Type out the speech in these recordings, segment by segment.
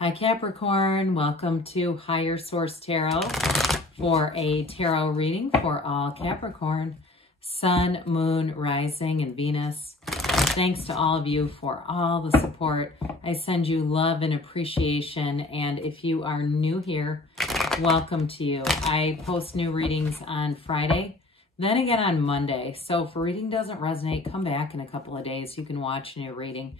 Hi Capricorn, welcome to Higher Source Tarot for a tarot reading for all Capricorn, Sun, Moon, Rising, and Venus. And thanks to all of you for all the support. I send you love and appreciation, and if you are new here, welcome to you. I post new readings on Friday, then again on Monday. So if a reading doesn't resonate, come back in a couple of days. You can watch a new reading.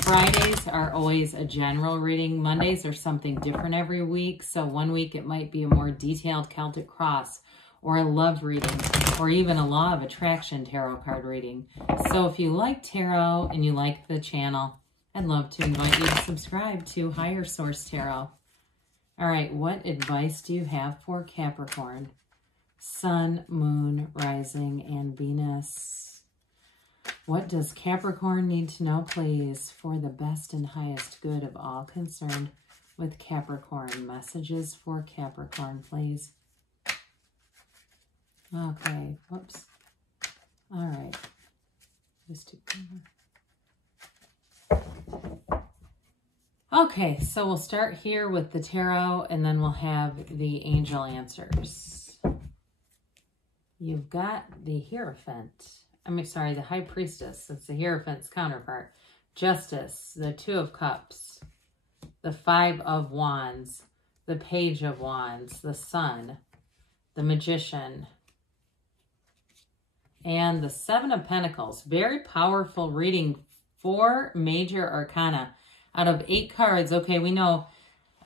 Fridays are always a general reading. Mondays are something different every week. So one week it might be a more detailed Celtic cross or a love reading or even a law of attraction tarot card reading. So if you like tarot and you like the channel, I'd love to invite you to subscribe to Higher Source Tarot. All right, what advice do you have for Capricorn? Sun, Moon, Rising, and Venus. What does Capricorn need to know, please, for the best and highest good of all concerned with Capricorn? Messages for Capricorn, please. Okay, whoops. All right. Just okay, so we'll start here with the tarot, and then we'll have the angel answers. You've got the Hierophant. The High Priestess. It's the Hierophant's counterpart. Justice, the Two of Cups, the Five of Wands, the Page of Wands, the Sun, the Magician, and the Seven of Pentacles. Very powerful reading. 4 major arcana out of 8 cards. Okay, we know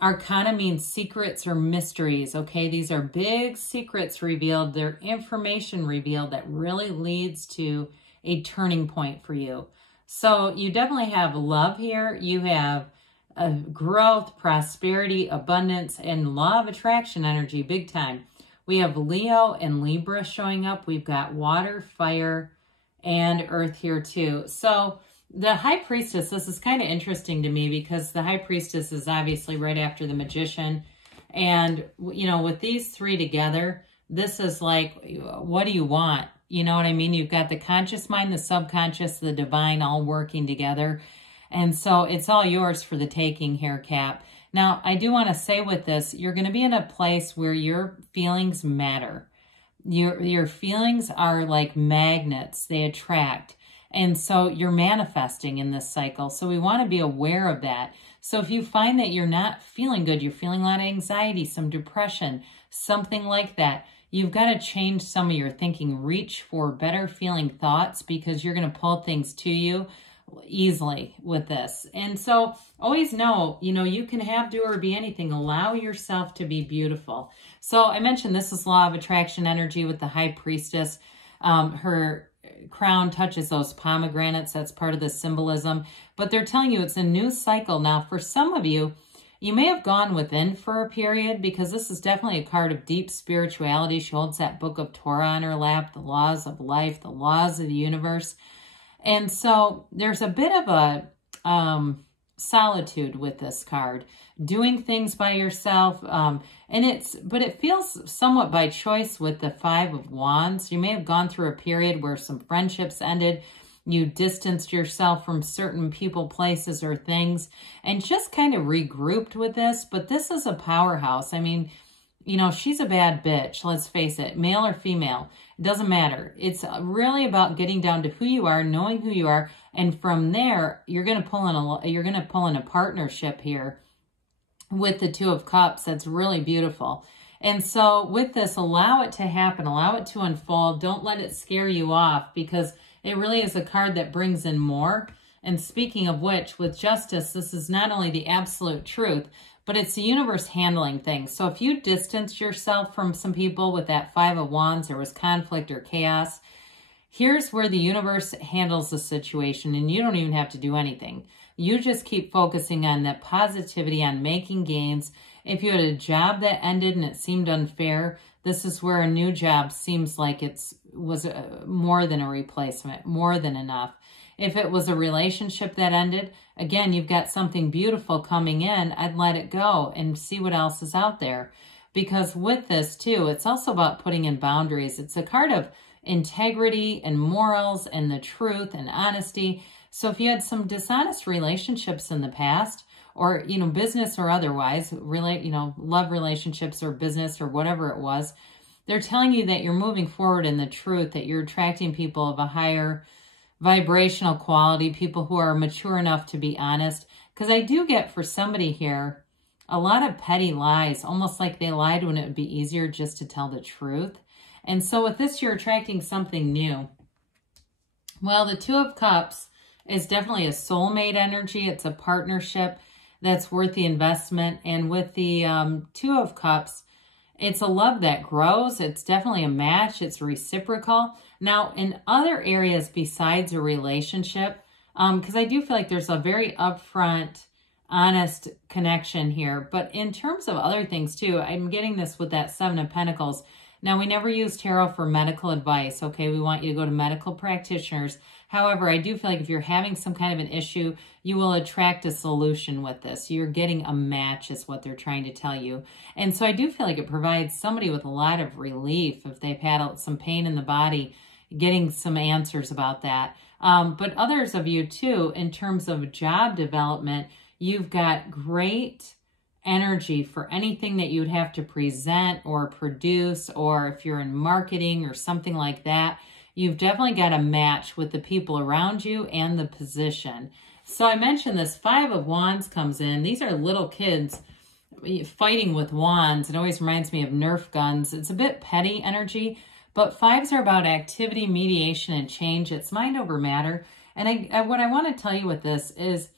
arcana means secrets or mysteries, okay? These are big secrets revealed. They're information revealed that really leads to a turning point for you. So you definitely have love here. You have growth, prosperity, abundance, and law of attraction energy big time. We have Leo and Libra showing up. We've got water, fire, and earth here too. So the High Priestess, this is kind of interesting to me because the High Priestess is obviously right after the Magician. And, you know, with these 3 together, this is like, what do you want? You know what I mean? You've got the conscious mind, the subconscious, the divine all working together. And so it's all yours for the taking here, Cap. Now, I do want to say with this, you're going to be in a place where your feelings matter. Your feelings are like magnets. They attract. And so you're manifesting in this cycle. So we want to be aware of that. So if you find that you're not feeling good, you're feeling a lot of anxiety, some depression, something like that, you've got to change some of your thinking. Reach for better feeling thoughts because you're going to pull things to you easily with this. And so always know, you know, you can have, do, or be anything. Allow yourself to be beautiful. So I mentioned this is law of attraction energy with the High Priestess. Her crown touches those pomegranates. That's part of the symbolism. But they're telling you it's a new cycle. Now, for some of you, you may have gone within for a period because this is definitely a card of deep spirituality. She holds that book of Torah on her lap, the laws of life, the laws of the universe. And so there's a bit of a solitude with this card, doing things by yourself. But it feels somewhat by choice with the Five of Wands. You may have gone through a period where some friendships ended. You distanced yourself from certain people, places, or things, and just kind of regrouped with this. But this is a powerhouse. I mean, you know, she's a bad bitch. Let's face it, male or female, it doesn't matter. It's really about getting down to who you are, knowing who you are, and from there, you're going to pull in a partnership here with the Two of Cups. That's really beautiful. And so with this, allow it to happen, allow it to unfold. Don't let it scare you off because it really is a card that brings in more. And speaking of which, with Justice, this is not only the absolute truth, but it's the universe handling things. So if you distance yourself from some people with that Five of Wands, there was conflict or chaos, here's where the universe handles the situation and you don't even have to do anything. You just keep focusing on that positivity, on making gains. If you had a job that ended and it seemed unfair, this is where a new job seems like it was more than a replacement, more than enough. If it was a relationship that ended, again, you've got something beautiful coming in. I'd let it go and see what else is out there. Because with this too, it's also about putting in boundaries. It's a card of integrity and morals and the truth and honesty. So if you had some dishonest relationships in the past, or, you know, business or otherwise, relate, you know, love relationships or business or whatever it was. They're telling you that you're moving forward in the truth, that you're attracting people of a higher vibrational quality, people who are mature enough to be honest. Because I do get for somebody here a lot of petty lies, almost like they lied when it would be easier just to tell the truth. And so with this, you're attracting something new. Well, the Two of Cups is definitely a soulmate energy. It's a partnership that's worth the investment. And with the Two of Cups, it's a love that grows. It's definitely a match. It's reciprocal. Now, in other areas besides a relationship, because I do feel like there's a very upfront, honest connection here. But in terms of other things too, I'm getting this with that Seven of Pentacles. Now, we never use tarot for medical advice, okay? We want you to go to medical practitioners. However, I do feel like if you're having some kind of an issue, you will attract a solution with this. You're getting a match is what they're trying to tell you. And so I do feel like it provides somebody with a lot of relief if they've had some pain in the body, getting some answers about that. But others of you too, in terms of job development, you've got great energy for anything that you would have to present or produce, or if you're in marketing or something like that, you've definitely got a match with the people around you and the position. So I mentioned this Five of Wands comes in. These are little kids fighting with wands. It always reminds me of Nerf guns. It's a bit petty energy, but fives are about activity, mediation, and change. It's mind over matter. And what I want to tell you with this is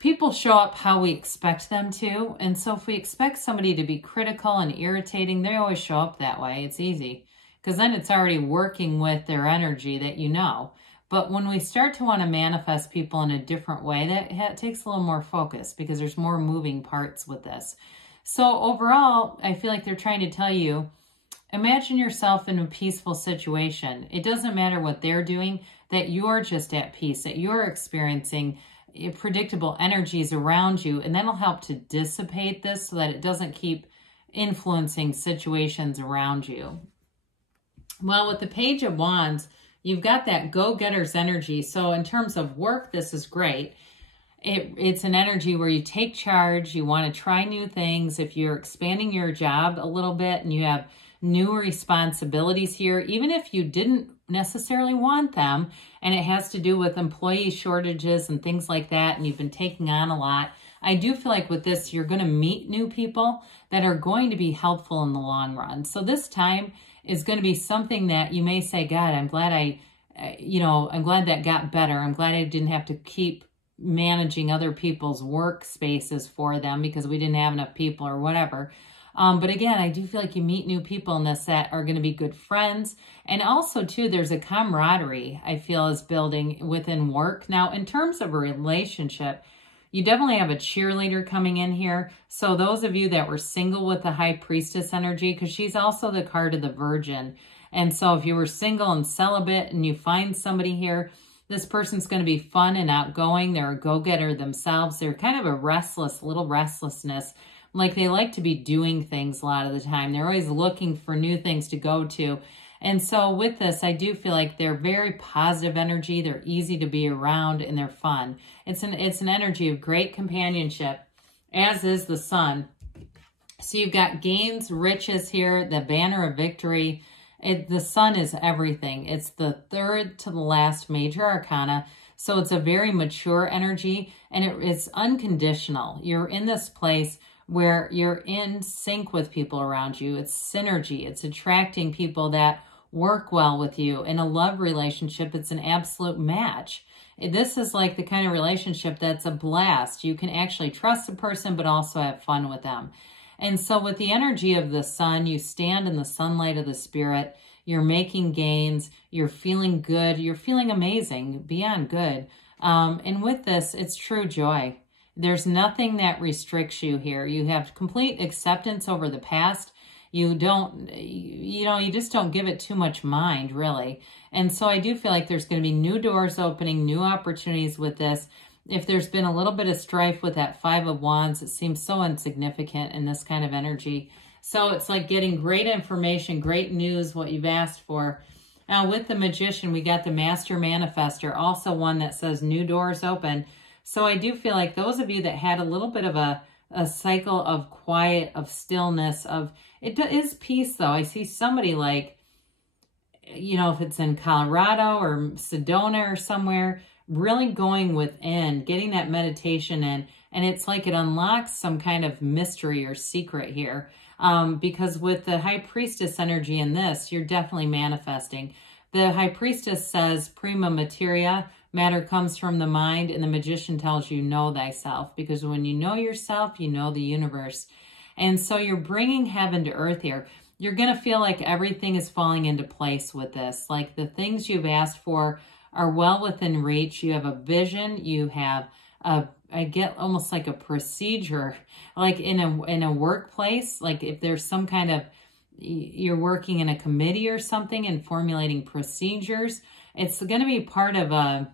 people show up how we expect them to. And so if we expect somebody to be critical and irritating, they always show up that way. It's easy because then it's already working with their energy that you know. But when we start to want to manifest people in a different way, that takes a little more focus because there's more moving parts with this. So overall, I feel like they're trying to tell you, imagine yourself in a peaceful situation. It doesn't matter what they're doing, that you're just at peace, that you're experiencing predictable energies around you, and that'll help to dissipate this so that it doesn't keep influencing situations around you. Well, with the Page of Wands, you've got that go-getter's energy. So in terms of work, this is great. It's an energy where you take charge, you want to try new things. If you're expanding your job a little bit and you have new responsibilities here, even if you didn't necessarily want them, and it has to do with employee shortages and things like that, and you've been taking on a lot, I do feel like with this, you're going to meet new people that are going to be helpful in the long run. So this time is going to be something that you may say, God, I'm glad I'm glad that got better. I'm glad I didn't have to keep managing other people's workspaces for them because we didn't have enough people or whatever. But again, I do feel like you meet new people in this that are going to be good friends. And also, too, there's a camaraderie I feel is building within work. Now, in terms of a relationship, you definitely have a cheerleader coming in here. So those of you that were single with the High Priestess energy, because she's also the card of the Virgin. And so if you were single and celibate and you find somebody here, this person's going to be fun and outgoing. They're a go-getter themselves. They're kind of a little restlessness. Like they like to be doing things a lot of the time. They're always looking for new things to go to. And so with this, I do feel like they're very positive energy. They're easy to be around and they're fun. It's an energy of great companionship, as is the Sun. So you've got gains, riches here, the banner of victory. The Sun is everything. It's the third to the last major arcana. So it's a very mature energy and it's unconditional. You're in this place where you're in sync with people around you. It's synergy. It's attracting people that work well with you. In a love relationship, it's an absolute match. This is like the kind of relationship that's a blast. You can actually trust a person, but also have fun with them. And so with the energy of the Sun, you stand in the sunlight of the Spirit. You're making gains. You're feeling good. You're feeling amazing, beyond good. And with this, it's true joy. There's nothing that restricts you here. You have complete acceptance over the past. You just don't give it too much mind, really. And so I do feel like there's going to be new doors opening, new opportunities with this. If there's been a little bit of strife with that Five of Wands, it seems so insignificant in this kind of energy. So it's like getting great information, great news, what you've asked for. Now with the Magician, we got the Master Manifester, also one that says new doors open. So I do feel like those of you that had a little bit of a cycle of quiet, of stillness, of, it is peace though. I see somebody like, you know, if it's in Colorado or Sedona or somewhere, really going within, getting that meditation in. And it's like it unlocks some kind of mystery or secret here. Because with the High Priestess energy in this, you're definitely manifesting. The High Priestess says, prima materia, matter comes from the mind, and the Magician tells you, know thyself. Because when you know yourself, you know the universe. And so you're bringing heaven to earth here. You're going to feel like everything is falling into place with this. Like the things you've asked for are well within reach. You have a vision. You have I get almost like a procedure, like in a workplace, like if there's some kind of, you're working in a committee or something and formulating procedures, it's going to be part of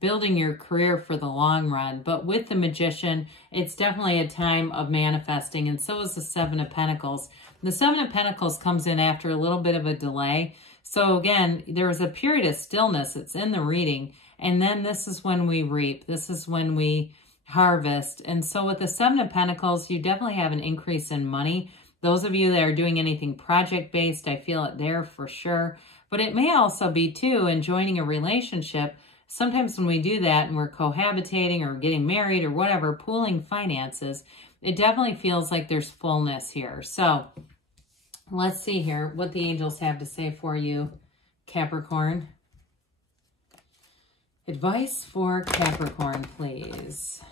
building your career for the long run. But with the Magician, it's definitely a time of manifesting, and so is the Seven of Pentacles. The Seven of Pentacles comes in after a little bit of a delay. So again, there was a period of stillness. It's in the reading. And then this is when we reap. This is when we harvest. And so with the Seven of Pentacles, you definitely have an increase in money. Those of you that are doing anything project-based, I feel it there for sure. But it may also be, too, in joining a relationship. Sometimes when we do that and we're cohabitating or getting married or whatever, pooling finances, it definitely feels like there's fullness here. So let's see here what the angels have to say for you, Capricorn. Advice for Capricorn, please.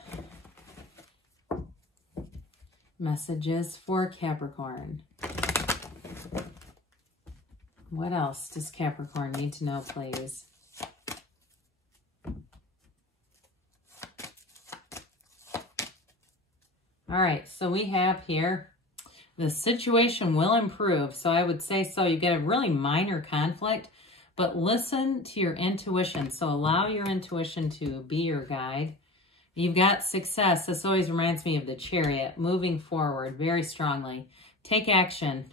Messages for Capricorn. What else does Capricorn need to know, please? All right, so we have here, the situation will improve. So I would say so. You get a really minor conflict, but listen to your intuition. So allow your intuition to be your guide. You've got success. This always reminds me of the Chariot, moving forward very strongly. Take action.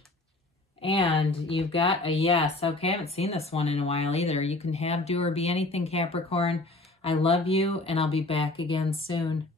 And you've got a yes. Okay, I haven't seen this one in a while either. You can have, do, or be anything, Capricorn. I love you, and I'll be back again soon.